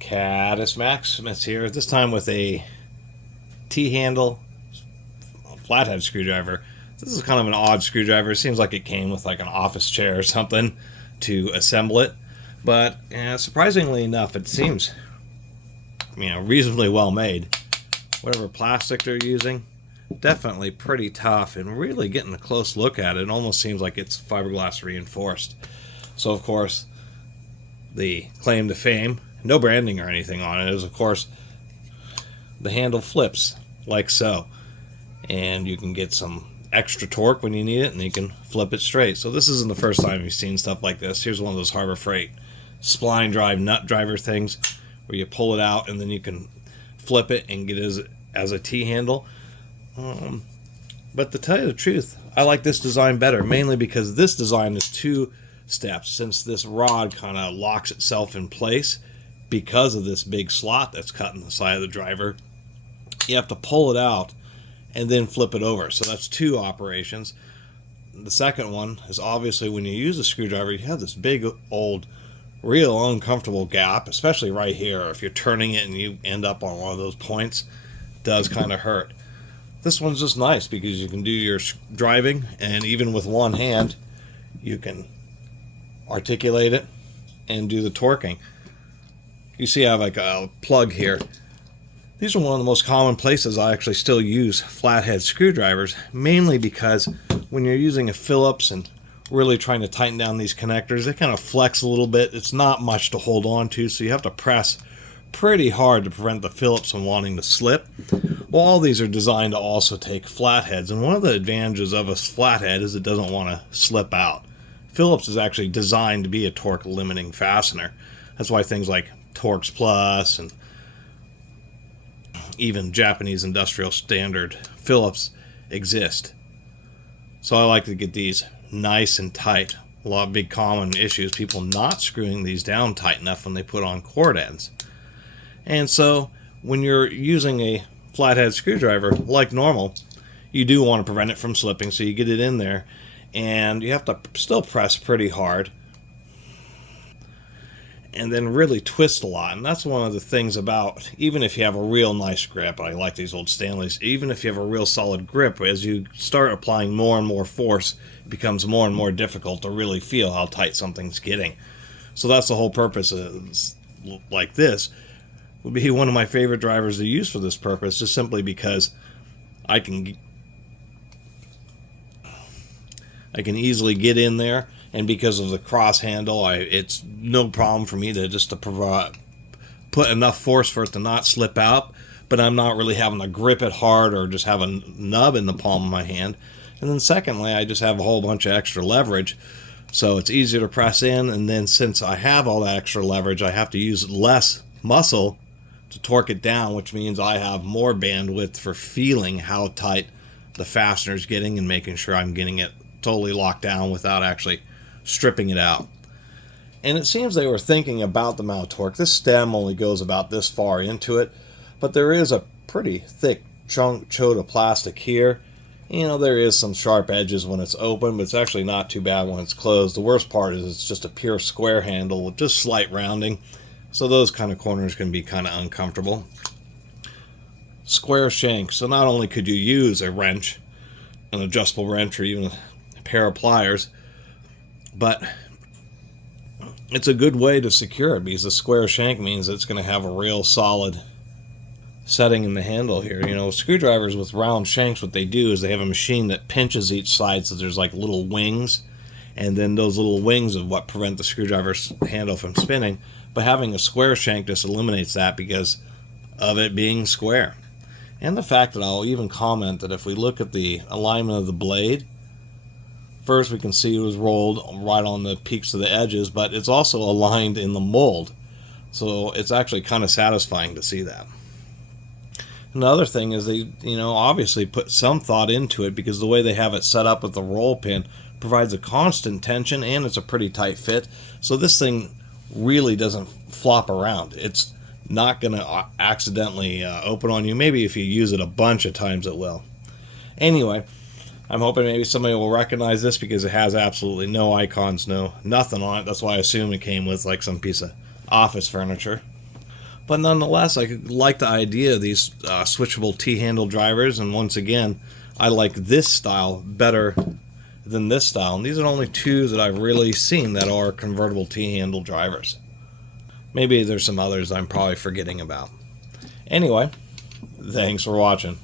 Catus Maximus here, this time with a T-handle flathead screwdriver. This is kind of an odd screwdriver. It seems like it came with like an office chair or something to assemble it. But surprisingly enough, it seems reasonably well made. Whatever plastic they're using, definitely pretty tough, and really getting a close look at it, it almost seems like it's fiberglass reinforced. So of course, the claim to fame, no branding or anything on it, is of course the handle flips like so, and you can get some extra torque when you need it, and you can flip it straight. So this isn't the first time you've seen stuff like this. Here's one of those Harbor Freight spline drive nut driver things where you pull it out and then you can flip it and get it as a T-handle. But to tell you the truth, I like this design better, mainly because this design is two steps, since this rod kind of locks itself in place because of this big slot that's cut in the side of the driver. You have to pull it out and then flip it over. So that's two operations. The second one is obviously when you use a screwdriver, you have this big old real uncomfortable gap, especially right here. If you're turning it and you end up on one of those points, it does kind of hurt. This one's just nice because you can do your driving, and even with one hand you can articulate it and do the torquing. You see I have like a plug here. These are one of the most common places I actually still use flathead screwdrivers, mainly because when you're using a Phillips and really trying to tighten down these connectors, they kind of flex a little bit. It's not much to hold on to, so you have to press pretty hard to prevent the Phillips from wanting to slip. Well, all these are designed to also take flatheads, and one of the advantages of a flathead is it doesn't want to slip out. Phillips is actually designed to be a torque limiting fastener. That's why things like Torx Plus and even Japanese industrial standard Phillips exist. So I like to get these nice and tight. A lot of big common issues, people not screwing these down tight enough when they put on cord ends. And so when you're using a flathead screwdriver like normal, you do want to prevent it from slipping, so you get it in there and you have to still press pretty hard and then really twist a lot. And that's one of the things about, even if you have a real nice grip, I like these old Stanleys, even if you have a real solid grip, as you start applying more and more force, it becomes more and more difficult to really feel how tight something's getting. So that's the whole purpose of like this. Would be one of my favorite drivers to use for this purpose, just simply because I can easily get in there, and because of the cross handle, it's no problem for me to put enough force for it to not slip out, but I'm not really having to grip it hard or just have a nub in the palm of my hand. And then secondly, I just have a whole bunch of extra leverage, so it's easier to press in, and then since I have all that extra leverage, I have to use less muscle to torque it down, which means I have more bandwidth for feeling how tight the fastener's getting and making sure I'm getting it totally locked down without actually stripping it out. And it seems they were thinking about the amount of torque. This stem only goes about this far into it, but there is a pretty thick chunk of plastic here. There is some sharp edges when it's open, but it's actually not too bad when it's closed. The worst part is it's just a pure square handle with just slight rounding, so those kind of corners can be kind of uncomfortable. Square shank, so not only could you use a wrench, an adjustable wrench, or even a pair of pliers, but it's a good way to secure it, because the square shank means it's going to have a real solid setting in the handle here. Screwdrivers with round shanks, what they do is they have a machine that pinches each side, so there's like little wings, and then those little wings are what prevent the screwdriver's handle from spinning. But having a square shank just eliminates that because of it being square. And the fact that I'll even comment that if we look at the alignment of the blade, first we can see it was rolled right on the peaks of the edges, but it's also aligned in the mold. So it's actually kind of satisfying to see that. Another thing is they, obviously put some thought into it, because the way they have it set up with the roll pin provides a constant tension, and it's a pretty tight fit. So this thing really doesn't flop around. It's not going to accidentally open on you. Maybe if you use it a bunch of times it will. Anyway, I'm hoping maybe somebody will recognize this, because it has absolutely no icons, nothing on it. That's why I assume it came with like some piece of office furniture. But nonetheless, I like the idea of these switchable T-handle drivers, and once again, I like this style better than this style. And these are only two that I've really seen that are convertible T-handle drivers. Maybe there's some others I'm probably forgetting about. Anyway, thanks for watching.